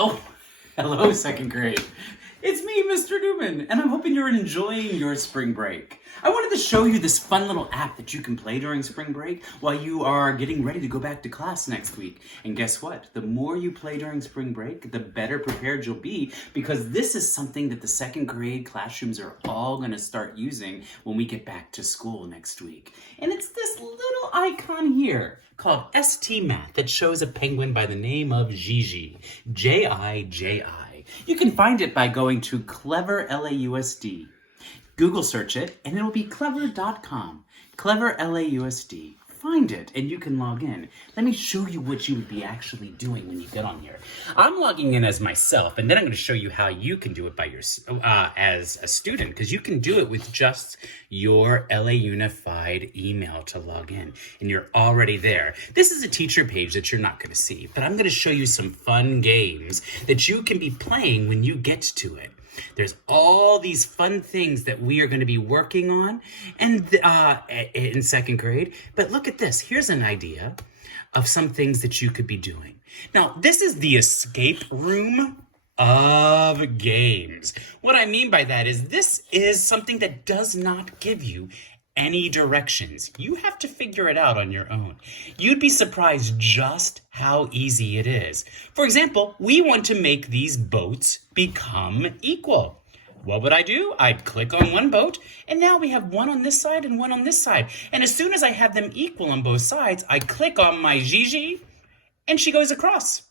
Oh, hello, second grade. It's me, Mr. Newman, and I'm hoping you're enjoying your spring break. I wanted to show you this fun little app that you can play during spring break while you are getting ready to go back to class next week. And guess what? The more you play during spring break, the better prepared you'll be, because this is something that the second grade classrooms are all going to start using when we get back to school next week. And it's this little icon here called ST Math that shows a penguin by the name of Gigi. J-I-J-I. You can find it by going to Clever LAUSD. Google search it, and it'll be clever.com. Clever LAUSD. Find it, and you can log in. Let me show you what you would be actually doing when you get on here. I'm logging in as myself, and then I'm going to show you how you can do it by your as a student, because you can do it with just your LA Unified email to log in, and you're already there. This is a teacher page that you're not going to see, but I'm going to show you some fun games that you can be playing when you get to it. There's all these fun things that we are going to be working on and in second grade. But look at this. Here's an idea of some things that you could be doing. Now, this is the escape room of games. What I mean by that is this is something that does not give you any directions. You have to figure it out on your own. You'd be surprised just how easy it is. For example, we want to make these boats become equal. What would I do? I'd click on one boat, and now we have one on this side and one on this side. And as soon as I have them equal on both sides, I click on my Gigi, and she goes across.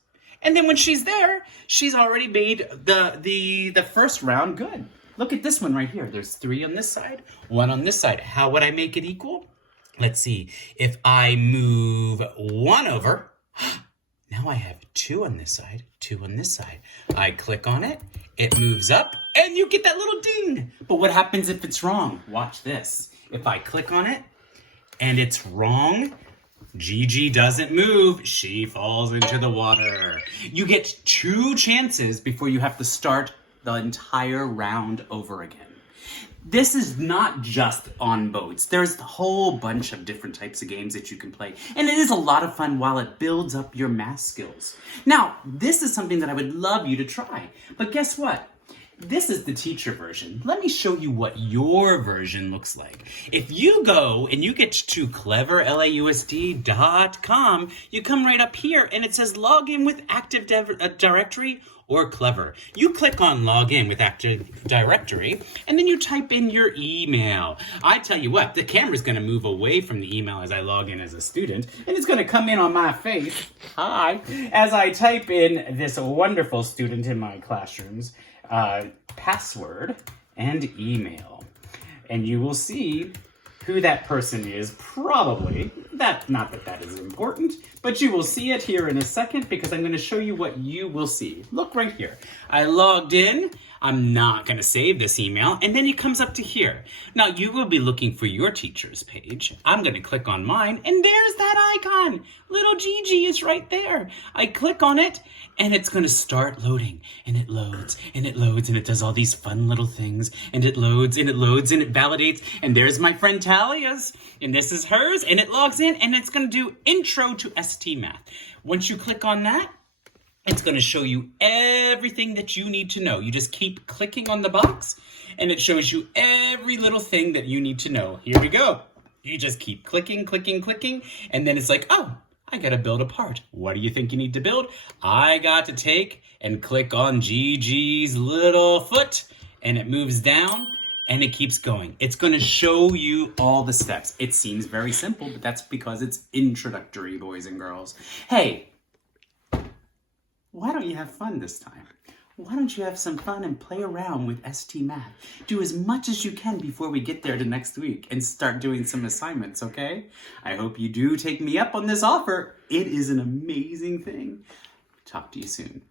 And then when she's there, she's already made the first round good. Look at this one right here. There's 3 on this side, 1 on this side. How would I make it equal? Let's see. If I move 1 over, now I have 2 on this side, 2 on this side. I click on it, it moves up, and you get that little ding. But what happens if it's wrong? Watch this. If I click on it, and it's wrong, Gigi doesn't move. She falls into the water. You get 2 chances before you have to start the entire round over again. This is not just on boats. There's a whole bunch of different types of games that you can play, and it is a lot of fun while it builds up your math skills. Now, this is something that I would love you to try, but guess what? This is the teacher version. Let me show you what your version looks like. If you go and you get to cleverlausd.com, you come right up here and it says log in with Active Directory or Clever. You click on log in with Active Directory and then you type in your email. I tell you what, the camera's gonna move away from the email as I log in as a student, and it's gonna come in on my face, hi, as I type in this wonderful student in my classrooms, password and email. And you will see who that person is, probably. Not that that is important, but you will see it here in a second because I'm going to show you what you will see. Look right here. I logged in. I'm not going to save this email. And then it comes up to here. Now, you will be looking for your teacher's page. I'm going to click on mine, and there's that icon. Little Gigi is right there. I click on it, and it's going to start loading. And it loads, and it loads, and it does all these fun little things. And it loads, and it loads, and it validates. And there's my friend Talia's, and this is hers, and it logs in, and it's going to do Intro to ST Math. Once you click on that, it's going to show you everything that you need to know. You just keep clicking on the box, and it shows you every little thing that you need to know. Here we go. You just keep clicking, clicking, clicking, and then it's like, oh, I got to build a part. What do you think you need to build? I got to take and click on Gigi's little foot, and it moves down, and it keeps going. It's going to show you all the steps. It seems very simple, but that's because it's introductory, boys and girls. Hey, why don't you have fun this time? Why don't you have some fun and play around with ST Math? Do as much as you can before we get there to next week and start doing some assignments, okay? I hope you do take me up on this offer. It is an amazing thing. Talk to you soon.